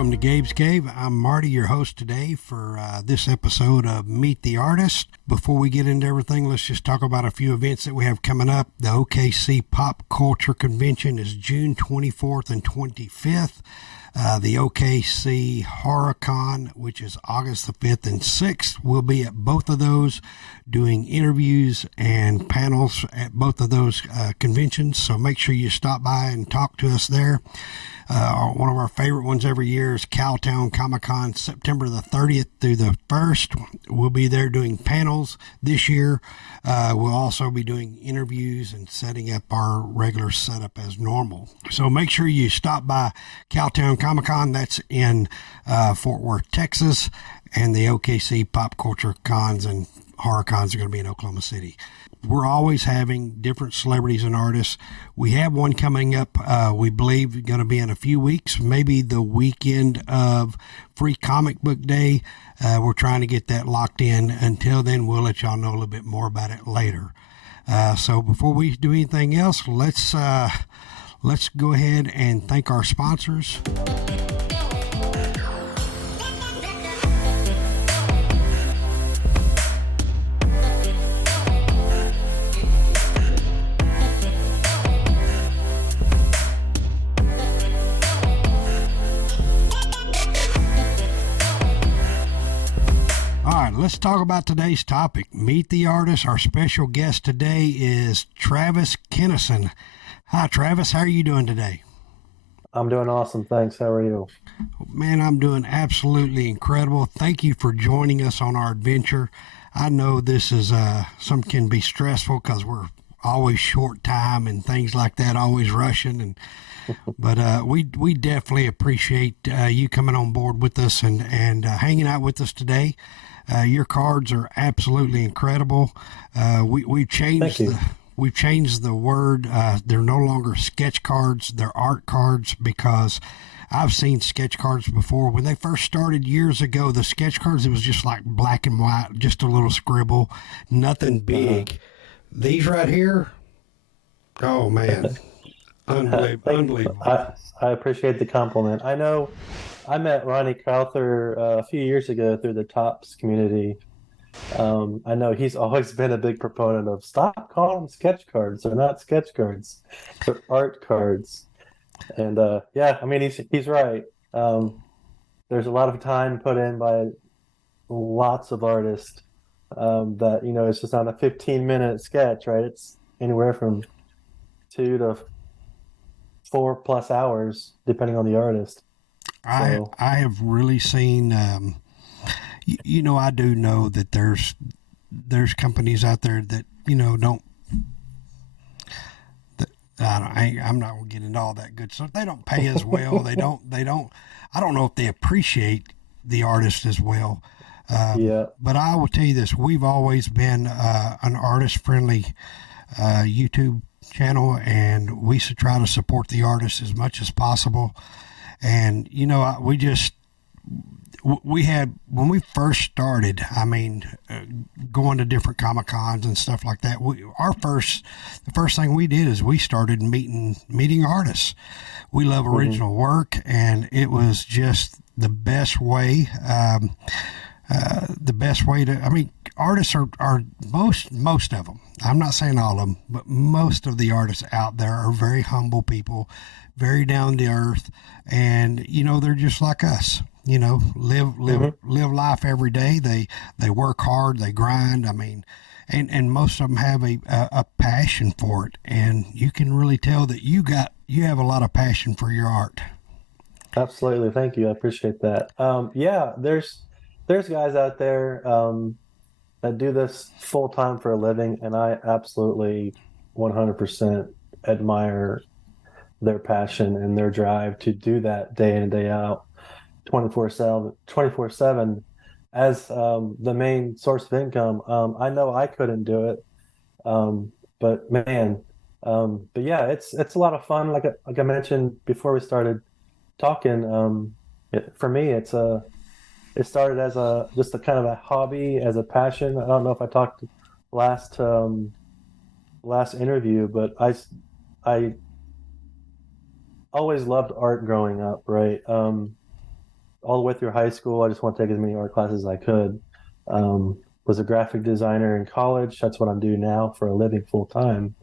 Welcome to Gabe's Cave. I'm Marty, your host today for this episode of Meet the Artist. Before we get into everything, let's just talk about a few events that we have coming up. The OKC Pop Culture Convention is June 24th and 25th. The OKC HorrorCon, which is August the 5th and 6th, we'll be at both of those doing interviews and panels at both of those conventions. So make sure you stop by and talk to us there. One of our favorite ones every year is Cowtown Comic Con, September the 30th through the 1st. We'll be there doing panels this year. We'll also be doing interviews and setting up our regular setup as normal. So make sure you stop by Cowtown Comic Con. That's in Fort Worth, Texas. And the OKC Pop Culture Cons and Horror Cons are going to be in Oklahoma City. We're always having different celebrities and artists. We have one coming up, we believe, going to be in a few weeks, maybe the weekend of Free Comic Book Day. We're trying to get that locked in. Until then, we'll let y'all know a little bit more about it later. So before we do anything else, let's go ahead and thank our sponsors. Let's talk about today's topic. Meet the Artist. Our special guest today is Travis Kinnison. Hi, Travis. How are you doing today? I'm doing awesome. Thanks. How are you? Man, I'm doing absolutely incredible. Thank you for joining us on our adventure. I know this is some can be stressful because we're always short time and things like that, always rushing. But we definitely appreciate you coming on board with us and hanging out with us today. Your cards are absolutely incredible. We've changed the word. They're no longer sketch cards. They're art cards because I've seen sketch cards before. When they first started years ago, the sketch cards, it was just like black and white, just a little scribble, nothing big. These right here, oh man, unbelievable. I appreciate the compliment. I know I met Ronnie Crowther a few years ago through the Tops community. I know he's always been a big proponent of stop calling them sketch cards. They're not sketch cards. They're art cards. And yeah, I mean, he's right. There's a lot of time put in by lots of artists that, you know, it's just not a 15-minute sketch, right? It's anywhere from 2 to 4+ hours, depending on the artist. I have really seen, you know, I do know that there's companies out there that, you know, I'm not going to get into all that good stuff. They don't pay as well. They don't, I don't know if they appreciate the artist as well. Yeah. But I will tell you this, we've always been an artist-friendly YouTube channel, and we should try to support the artists as much as possible. And, you know, we had, when we first started, I mean, going to different Comic Cons and stuff like that, the first thing we did is we started meeting artists. We love original work, and it was just the best way, I mean, artists are most of them, I'm not saying all of them, but most of the artists out there are very humble people, very down to earth, and, you know, they're just like us, you know, live life every day. They work hard, they grind. I mean, and most of them have a passion for it, and you can really tell that you have a lot of passion for your art. Absolutely. Thank you. I appreciate that. Yeah, there's guys out there that do this full time for a living, and I absolutely 100% admire their passion and their drive to do that day in and day out, 24/7 as the main source of income. I know I couldn't do it, but man, but yeah, it's a lot of fun. Like I mentioned before we started talking, for me, it started as just a kind of a hobby, as a passion. I don't know if I talked last interview, but I always loved art growing up, right? all the way through high school. I just want to take as many art classes as I could. Was a graphic designer in college. That's what I'm doing now for a living full time.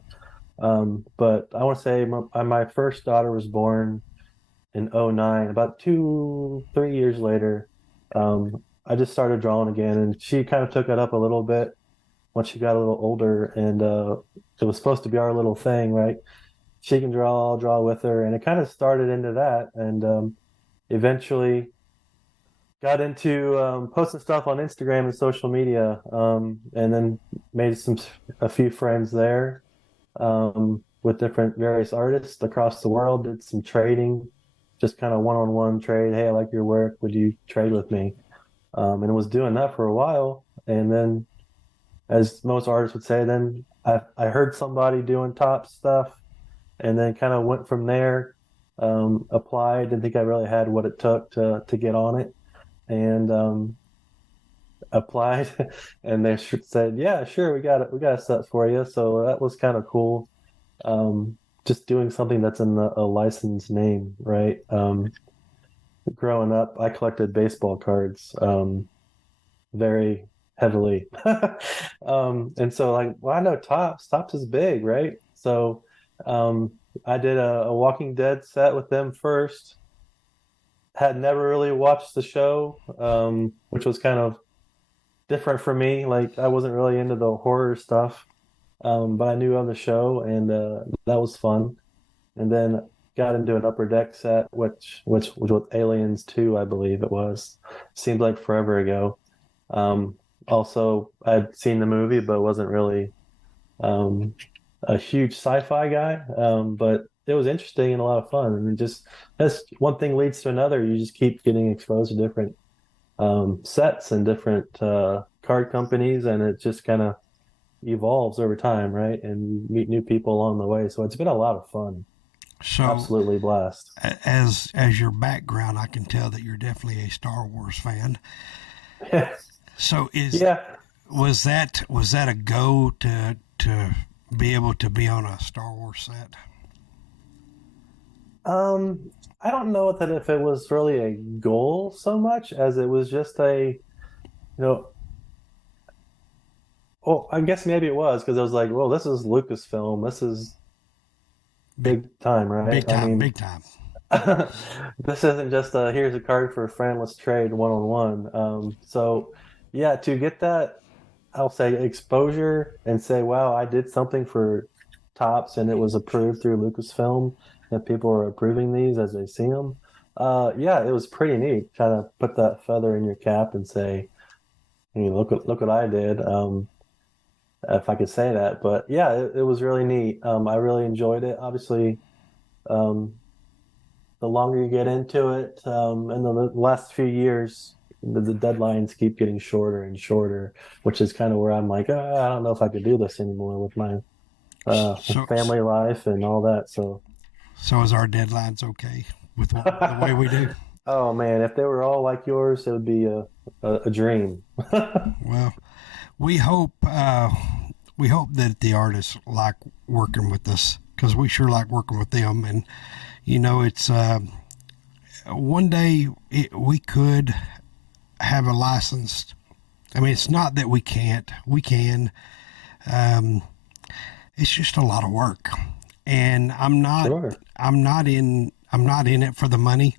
But I want to say my first daughter was born in '09. About 3 years later, I just started drawing again, and she kind of took it up a little bit once she got a little older, and it was supposed to be our little thing, right? She can draw, I'll draw with her, and it kind of started into that, and eventually got into posting stuff on Instagram and social media, and then made a few friends there, with different various artists across the world. Did some trading, just kind of one-on-one trade. Hey, I like your work. Would you trade with me? And was doing that for a while, and then, as most artists would say, then I heard somebody doing top stuff, and then kind of went from there. Applied. Didn't think I really had what it took to get on it, and applied, and they said, "Yeah, sure, we got a set for you." So that was kind of cool. Just doing something that's in a licensed name, right? Growing up, I collected baseball cards, very heavily. And so, like, well, I know Tops is big, right? So I did a Walking Dead set with them first. Had never really watched the show, which was kind of different for me. Like, I wasn't really into the horror stuff, but I knew of the show, and that was fun. And then got into an Upper Deck set, which was Aliens 2, I believe it was. Seemed like forever ago. Also, I'd seen the movie, but wasn't really a huge sci-fi guy. But it was interesting and a lot of fun. And just as one thing leads to another, you just keep getting exposed to different sets and different card companies, and it just kind of evolves over time, right? And you meet new people along the way. So it's been a lot of fun. So, Absolutely blast. as your background, I can tell that you're definitely a Star Wars fan. So, Yeah. was that a go to be able to be on a Star Wars set? I don't know that if it was really a goal so much as it was just know, well, I guess maybe it was because I was like, well, this is Lucasfilm. This is Big, big time, right? big I time, mean, big time. this isn't just here's a card for a friend, let's trade one on one. So yeah, to get that, I'll say exposure and say, wow, I did something for Tops and it was approved through Lucasfilm and people are approving these as they see them. Yeah, it was pretty neat. Kind of put that feather in your cap and say, hey, look what I did. If I could say that, but yeah, it was really neat. I really enjoyed it. Obviously, um, the longer you get into it, in the last few years, the deadlines keep getting shorter and shorter, which is kind of where I'm like, I don't know if I could do this anymore with my So, family life and all that. So, so is our deadlines okay with the way we do? oh man, if they were all like yours, it would be a dream. Well, we hope that the artists like working with us because we sure like working with them. And it's one day we could have a licensed. I mean, it's not that we can't. We can. Um, it's just a lot of work, and I'm not. Sure. I'm not in. I'm not in it for the money.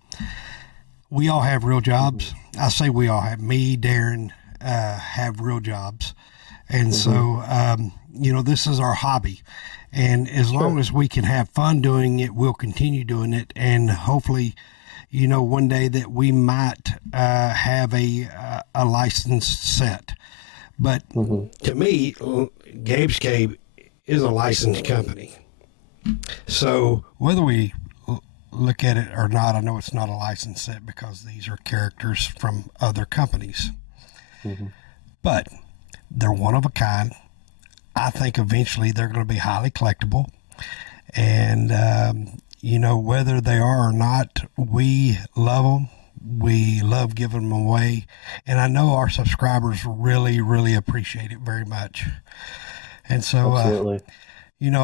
We all have real jobs. I say we all have. Me, Darren, have real jobs. And so, this is our hobby. And as long as we can have fun doing it, we'll continue doing it. And hopefully, one day that we might have a licensed set. But to me, Gabe's Cave is a licensed company. So whether we look at it or not, I know it's not a licensed set because these are characters from other companies. But they're one of a kind. I think eventually they're going to be highly collectible. And, whether they are or not, we love them. We love giving them away. And I know our subscribers really, really appreciate it very much. And so, Absolutely. You know,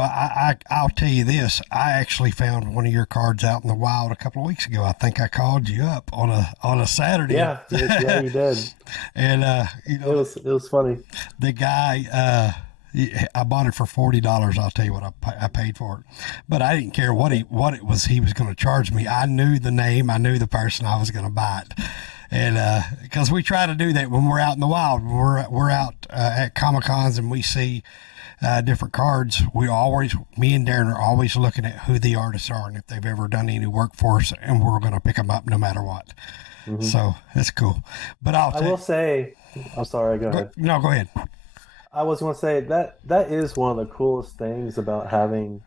I'll tell you this. I actually found one of your cards out in the wild a couple of weeks ago. I think I called you up on a Saturday. Yeah, yeah, you did. And you know, It was funny. the guy, I bought it for $40. I'll tell you what I paid for it, but I didn't care what it was he was going to charge me. I knew the name, I knew the person I was going to buy it, and because we try to do that when we're out in the wild, when we're out at Comic Cons and we see different cards. Me and Darren are always looking at who the artists are and if they've ever done any work for us, and we're going to pick them up no matter what. Mm-hmm. So that's cool. But I will say, I'm sorry, go ahead. No, go ahead. I was going to say that is one of the coolest things about having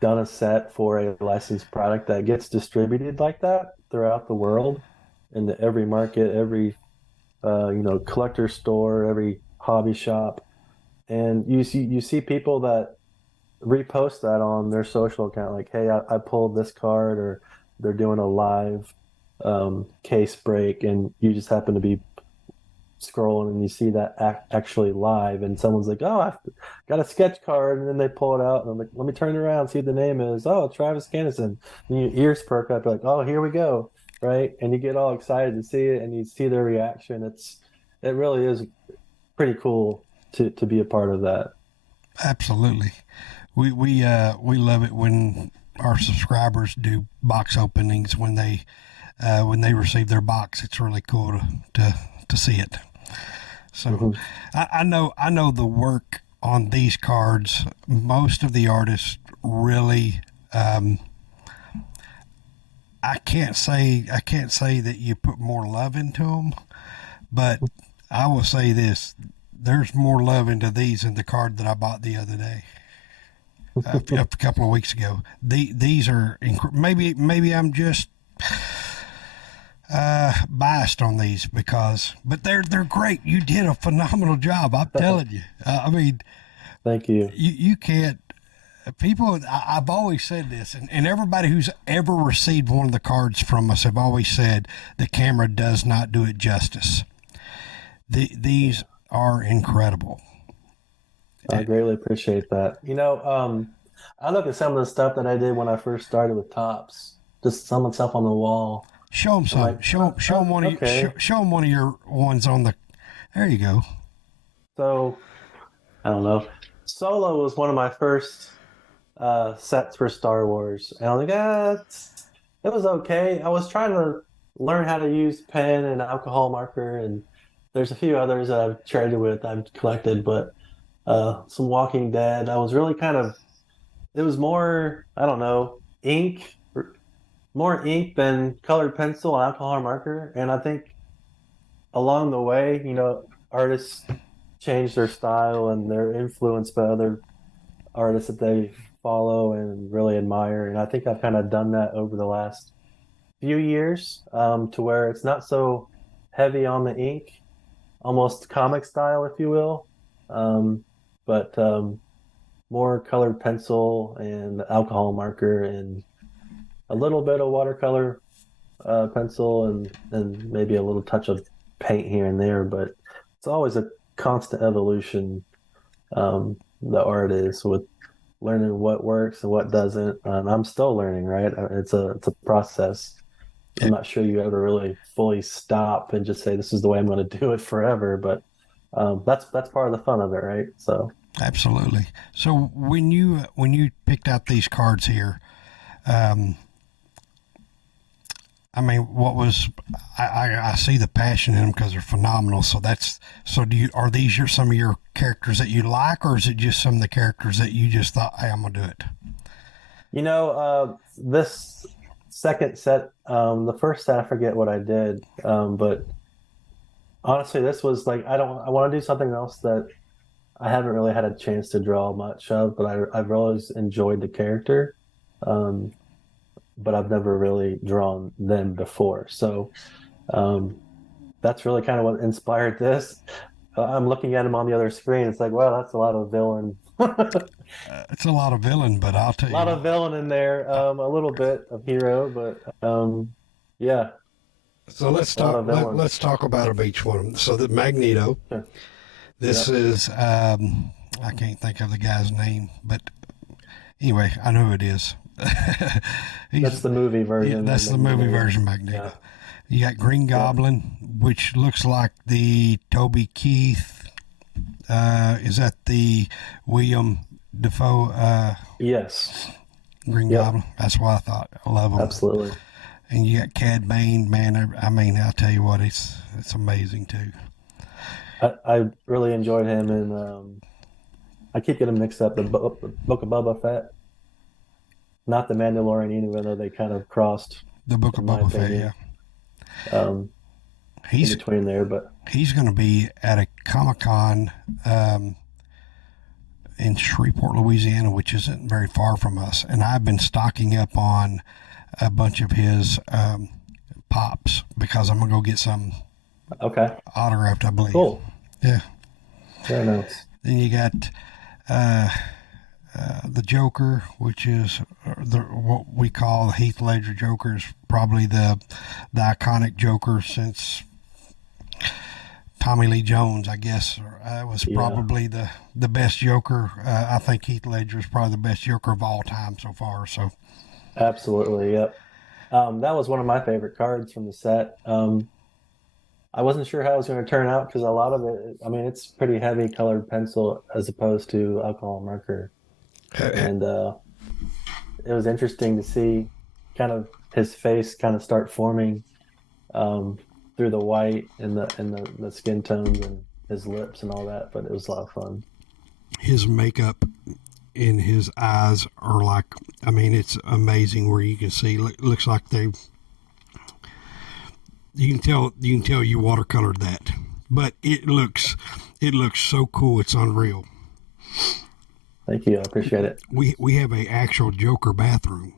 done a set for a licensed product that gets distributed like that throughout the world, into every market, every collector store, every hobby shop. And you see people that repost that on their social account, like, hey, I pulled this card, or they're doing a live case break, and you just happen to be scrolling and you see that actually live, and someone's like, oh, I've got a sketch card, and then they pull it out, and I'm like, let me turn it around, see what the name is. Oh, Travis Kinnison. And your ears perk up, like, oh, here we go, right? And you get all excited to see it, and you see their reaction. It really is pretty cool to be a part of that. Absolutely. We love it when our subscribers do box openings when they receive their box. It's really cool to see it. So mm-hmm. I know the work on these cards. Most of the artists really I can't say that you put more love into them, but I will say this. There's more love into these than the card that I bought the other day, a couple of weeks ago. These are maybe I'm just biased on these but they're great. You did a phenomenal job. I'm telling you. I mean, thank you. You can't. People, I've always said this, and everybody who's ever received one of the cards from us have always said the camera does not do it justice. These are incredible. I greatly appreciate that. I look at some of the stuff that I did when I first started with Topps, just some of the stuff on the wall. Show them some. Like, show them one of show them one of your ones on the. There you go. So, I don't know. Solo was one of my first sets for Star Wars, and I was like, it was okay. I was trying to learn how to use pen and alcohol marker, and there's a few others that I've traded with, I've collected, but some Walking Dead. I was really it was more, I don't know, more ink than colored pencil and alcohol marker. And I think along the way, artists change their style, and they're influenced by other artists that they follow and really admire. And I think I've kind of done that over the last few years, to where it's not so heavy on the ink, almost comic style, if you will, but more colored pencil and alcohol marker, and a little bit of watercolor pencil, and maybe a little touch of paint here and there. But it's always a constant evolution. The art is, with learning what works and what doesn't. I'm still learning, right? It's a process. I'm not sure you ever really fully stop and just say, this is the way I'm going to do it forever. But that's part of the fun of it, right? So absolutely. So when you picked out these cards here, I mean, what was I see the passion in them because they're phenomenal. So are these some of your characters that you like, or is it just some of the characters that you just thought, hey, I'm gonna do it? This second set, the first set, I forget what I did, but honestly, this was like, I want to do something else that I haven't really had a chance to draw much of, but I've always enjoyed the character. But I've never really drawn them before. So that's really kind of what inspired this. I'm looking at him on the other screen. It's like, wow, that's a lot of villain. It's a lot of villain, but I'll tell you. A lot of villain in there. A little bit of hero, but yeah. So let's talk about each one. So the Magneto. Sure. This is I can't think of the guy's name, but anyway, I know who it is. That's the movie version. That's the movie version, Magneto. Yeah. You got Green Goblin, which looks like the Toby Keith. Is that the William Defoe? Yes. Green Goblin. That's what I thought. I love him. Absolutely. And you got Cad Bane, man. I mean, I'll tell you what, it's amazing too. I really enjoyed him, and I keep getting mixed up. The Book of Boba Fett, not the Mandalorian, even though they kind of crossed. The Book of Boba Fett, yeah. He's in between there, but he's going to be at a Comic-Con in Shreveport, Louisiana, which isn't very far from us. And I've been stocking up on a bunch of his pops because I'm going to go get some autographed, I believe. Cool. Yeah. Very nice. Then you got the Joker, which is what we call the Heath Ledger Joker, is probably the iconic Joker since Tommy Lee Jones, I guess. Was probably the best Joker. I think Heath Ledger is probably the best Joker of all time so far. So, absolutely, yep. That was one of my favorite cards from the set. I wasn't sure how it was going to turn out because a lot of it, I mean, it's pretty heavy colored pencil as opposed to alcohol marker. And it was interesting to see kind of his face kind of start forming through the white and the skin tones and his lips and all that. But it was a lot of fun. His makeup in his eyes are like, I mean, it's amazing where you can see, looks like you can tell you watercolored that, but it looks so cool. It's unreal. Thank you. I appreciate it. We have a actual Joker bathroom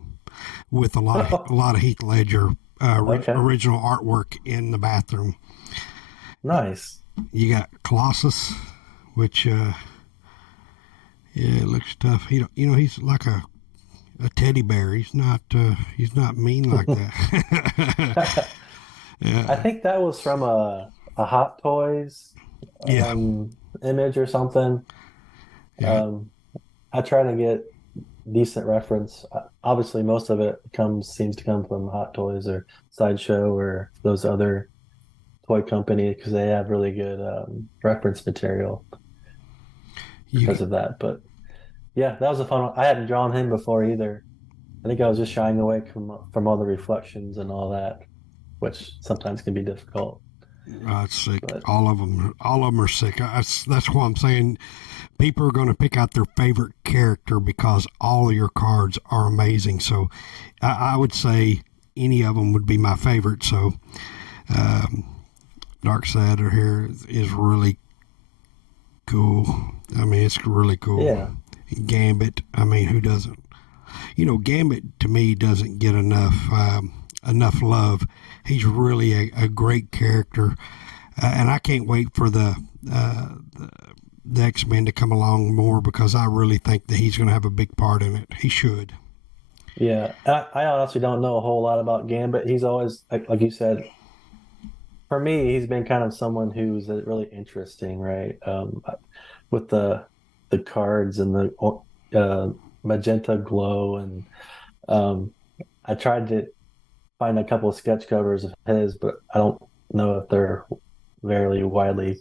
with a lot of Heath Ledger original artwork in the bathroom. Nice. You got Colossus, which it looks tough. He's like a teddy bear. He's not mean like that. Yeah. I think that was from a Hot Toys image or something. Yeah. I try to get decent reference. Obviously, most of it seems to come from Hot Toys or Sideshow or those other toy companies because they have really good reference material because of that. But yeah, that was a fun one. I hadn't drawn him before either. I think I was just shying away from all the reflections and all that, which sometimes can be difficult. It's sick. But all of them are sick. That's why I'm saying people are going to pick out their favorite character because all of your cards are amazing. So I would say any of them would be my favorite. So Darkseid here is really cool. I mean, it's really cool. Yeah. Gambit. I mean, who doesn't? Gambit to me doesn't get enough love. He's really a great character, and I can't wait for the X-Men to come along more because I really think that he's going to have a big part in it. He should. Yeah, I honestly don't know a whole lot about Gambit. He's always, like you said, for me, he's been kind of someone who's really interesting, right? With the cards and the magenta glow, and I tried to find a couple of sketch covers of his, but I don't know if they're very widely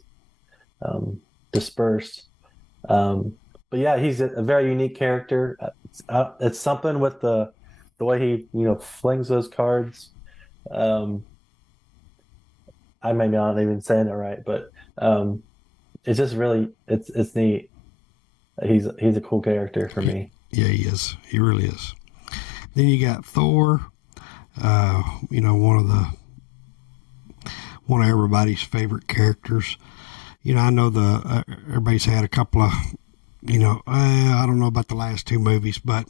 dispersed. But yeah, he's a very unique character. It's something with the way he flings those cards. I may not even saying it right, but it's just really it's neat. He's a cool character for me. Yeah, he is. He really is. Then you got Thor. One of everybody's favorite characters. I know everybody's had a couple of, I don't know about the last two movies, but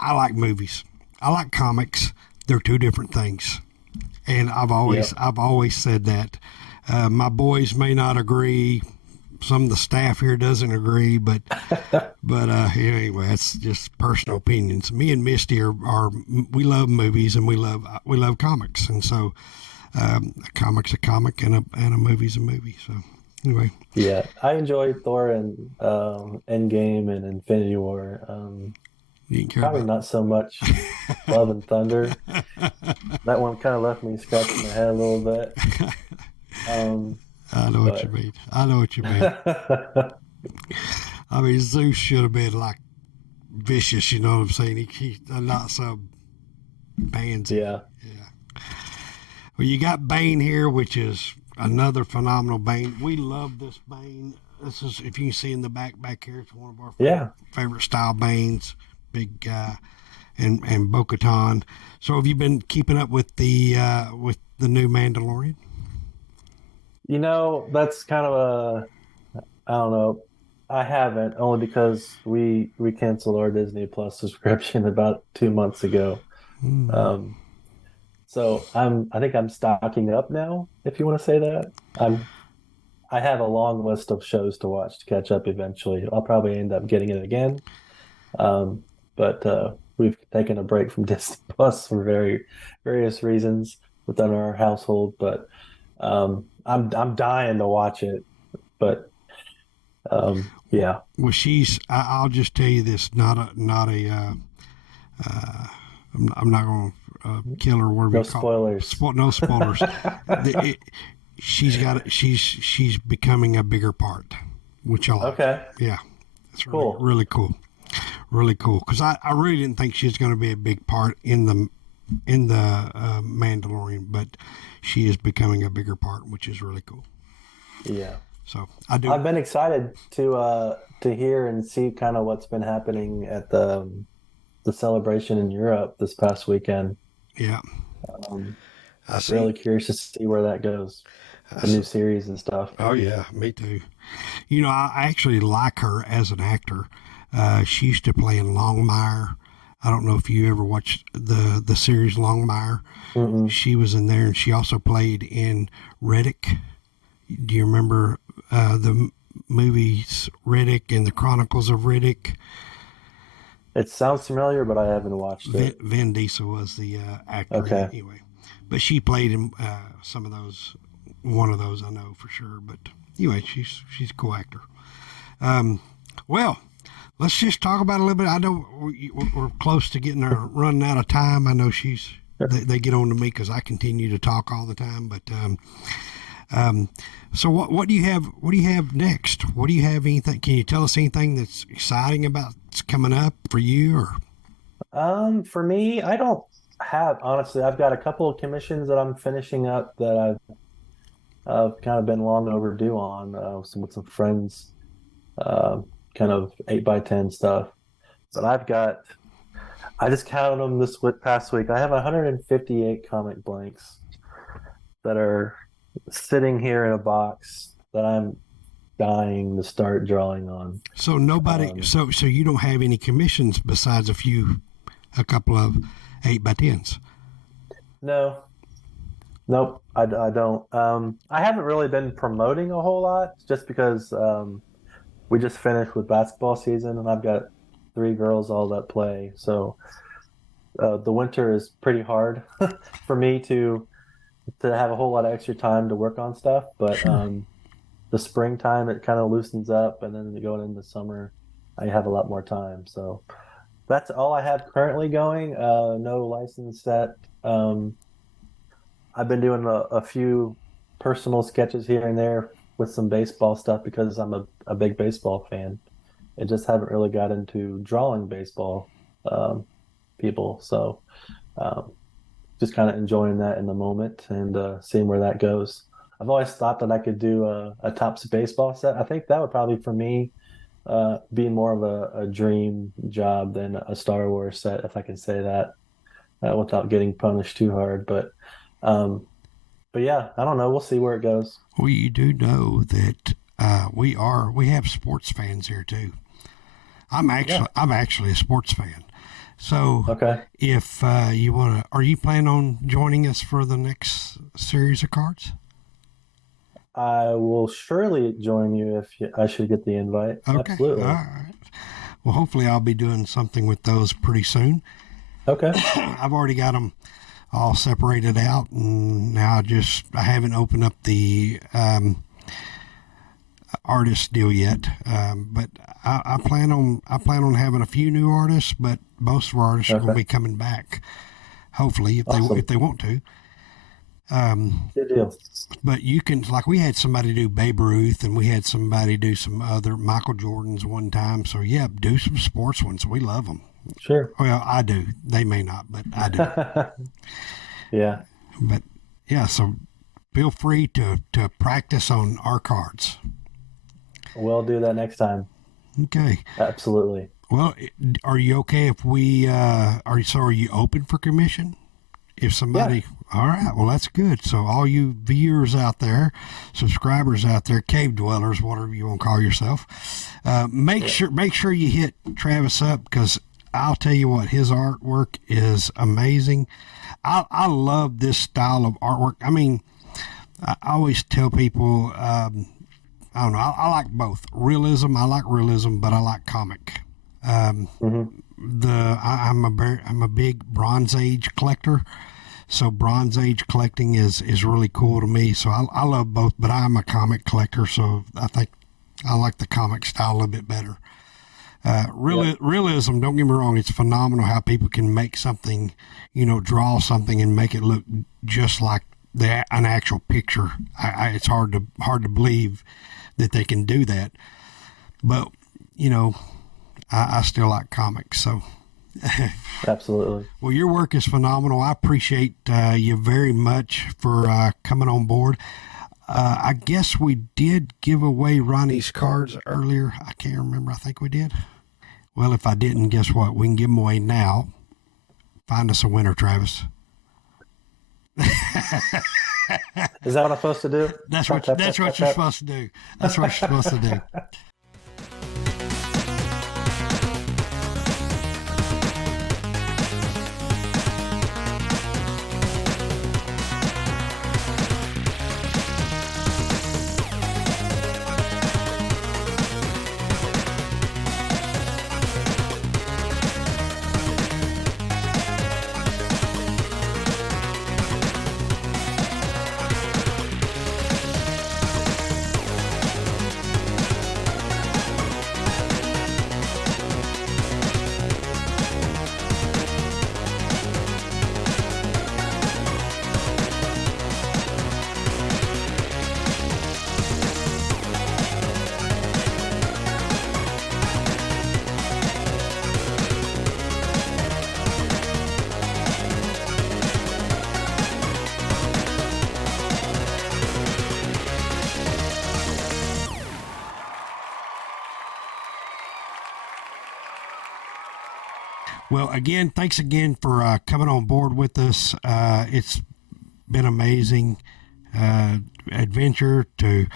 I like movies. I like comics. They're two different things, and I've always said that. My boys may not agree. Some of the staff here doesn't agree, but anyway, that's just personal opinions. Me and Misty we love movies and we love comics, and so a comic's a comic and a movie's a movie. So Anyway, Yeah, I enjoyed Thor and Endgame and Infinity War. you didn't care Probably about. not so much Love and Thunder. That one kind of left me scratching my head a little bit. Um, I know what you but mean. I know what you mean. I mean, Zeus should have been like vicious. You know what I'm saying? He not some pansy. yeah, Yeah. Well, you got Bane here, which is another phenomenal Bane. We love this Bane. This is, if you can see in the back here, it's one of our yeah. favorite style Banes. Big guy and Bo-Katan. So have you been keeping up with the new Mandalorian? That's kind of I don't know. I haven't only because we canceled our Disney Plus subscription about 2 months ago. Mm. Um, so I think I'm stocking up now, if you want to say that. I have a long list of shows to watch to catch up eventually. I'll probably end up getting it again. Um, but we've taken a break from Disney Plus for various reasons within our household. But I'm dying to watch it. But yeah, Well, I'll just tell you this. Not a. I'm not going to kill her. Whatever no you call it. spoilers. No spoilers. It, she's becoming a bigger part, which I like. Okay, Yeah, it's cool. really cool, really cool. Because I really didn't think she was going to be a big part in the Mandalorian, but she is becoming a bigger part, which is really cool. Yeah. So I do. I've been excited to hear and see kind of what's been happening at the celebration in Europe this past weekend. Yeah, Um, I see. really curious to see where that goes, I the see. new series and stuff. Oh yeah, me too. You know, I actually like her as an actor. She used to play in Longmire. I don't know if you ever watched the series Longmire. Mm-mm. She was in there, and she also played in Riddick. Do you remember the movies Riddick and the Chronicles of Riddick? It sounds familiar, but I haven't watched it. Vin Diesel was the actor in it Okay. anyway, but she played in some of those. One of those I know for sure. But anyway, she's a cool actor. Um, well, let's just talk about it a little bit. I know we're close to getting her running out of time. I know they get on to me because I continue to talk all the time. But um, so what do you have? What do you have next? What do you have? Anything? Can you tell us anything that's exciting about that's coming up for you? Or For me, I don't have honestly. I've got a couple of commissions that I'm finishing up that I've kind of been long overdue on with some friends, uh, kind of 8x10 stuff. But I just counted them past week. I have 158 comic blanks that are sitting here in a box that I'm dying to start drawing on. so nobody. Um, So you don't have any commissions besides a couple of 8x10s. no, nope, I don't. I haven't really been promoting a whole lot just because we just finished with basketball season and I've got three girls all that play. So the winter is pretty hard for me to have a whole lot of extra time to work on stuff. But Sure. the springtime it kind of loosens up, and then going into summer, I have a lot more time. So that's all I have currently going. No license set. Um, I've been doing a few personal sketches here and there with some baseball stuff because I'm a big baseball fan. I just haven't really got into drawing baseball people. So um, just kind of enjoying that in the moment and seeing where that goes. I've always thought that I could do a Topps baseball set. I think that would probably for me be more of a dream job than a Star Wars set, if I can say that without getting punished too hard. Um, but yeah, I don't know. We'll see where it goes. Well, you do know that we have sports fans here too. Yeah. I'm actually a sports fan. So Okay. if you want to, are you planning on joining us for the next series of cards? I will surely join you if I should get the invite. Okay, all Absolutely. right. Well, hopefully I'll be doing something with those pretty soon. Okay. I've already got them all separated out, and now I haven't opened up artist deal yet, but I plan on having a few new artists, but most of our artists are going to be coming back. Hopefully, if they want to. Good deal. But you can, like, we had somebody do Babe Ruth, and we had somebody do some other Michael Jordans one time. So yeah, do some sports ones. We love them. Sure. Well, I do. They may not, but I do. Yeah. But yeah, so feel free to practice on our cards. We'll do that next time. Okay. Absolutely. Well, are you okay if we are you open for commission? If somebody, all right, well, that's good. So all you viewers out there, subscribers out there, cave dwellers, whatever you want to call yourself, make sure you hit Travis up, because I'll tell you what, his artwork is amazing. I love this style of artwork. I mean, I always tell people, I don't know, I like both. Realism, I like realism, but I like comic. I'm a big Bronze Age collector, so Bronze Age collecting is really cool to me. So I love both, but I'm a comic collector, so I think I like the comic style a little bit better. Realism, don't get me wrong, it's phenomenal how people can make something, draw something and make it look just like an actual picture. It's hard to believe that they can do that, but I still like comics, so. Absolutely. Well, your work is phenomenal. I appreciate you very much for coming on board. I guess we did give away Ronnie's cards earlier. I can't remember. I think we did. Well, if I didn't, guess what? We can give them away now. Find us a winner, Travis. Is that what I'm supposed to do? That's what you're supposed to do. That's what you're supposed to do. Well, again, thanks again for coming on board with us. It's been amazing adventure to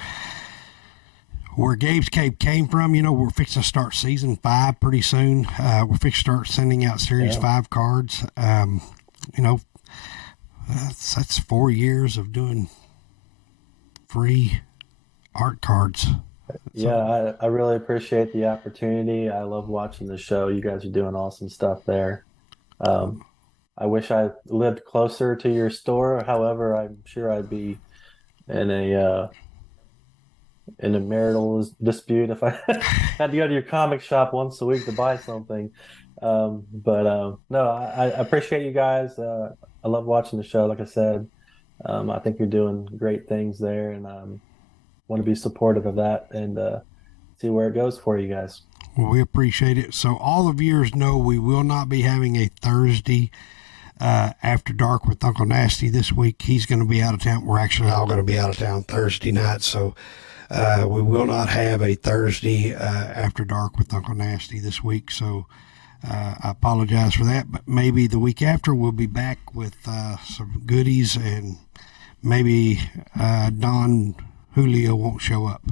where Gabe's Cave came from. We're fixing to start season 5 pretty soon. We're fixing to start sending out series 5 cards. That's 4 years of doing free art cards. Yeah, I really appreciate the opportunity. I love watching the show. You guys are doing awesome stuff there. I wish I lived closer to your store. However, I'm sure I'd be in a marital dispute if I had to go to your comic shop once a week to buy something. No, I appreciate you guys. I love watching the show. Like I said, I think you're doing great things there, and want to be supportive of that and see where it goes for you guys. Well, we appreciate it. So all the viewers know we will not be having a Thursday after dark with Uncle Nasty this week. He's going to be out of town. We're actually all going to be out of town Thursday night, so we will not have a Thursday after dark with Uncle Nasty this week. So I apologize for that, but maybe the week after we'll be back with some goodies, and maybe Don Julio won't show up.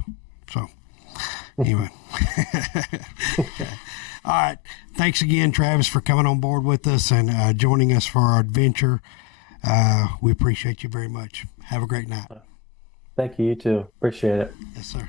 So anyway. All right. Thanks again, Travis, for coming on board with us and joining us for our adventure. We appreciate you very much. Have a great night. Thank you. You too. Appreciate it. Yes, sir.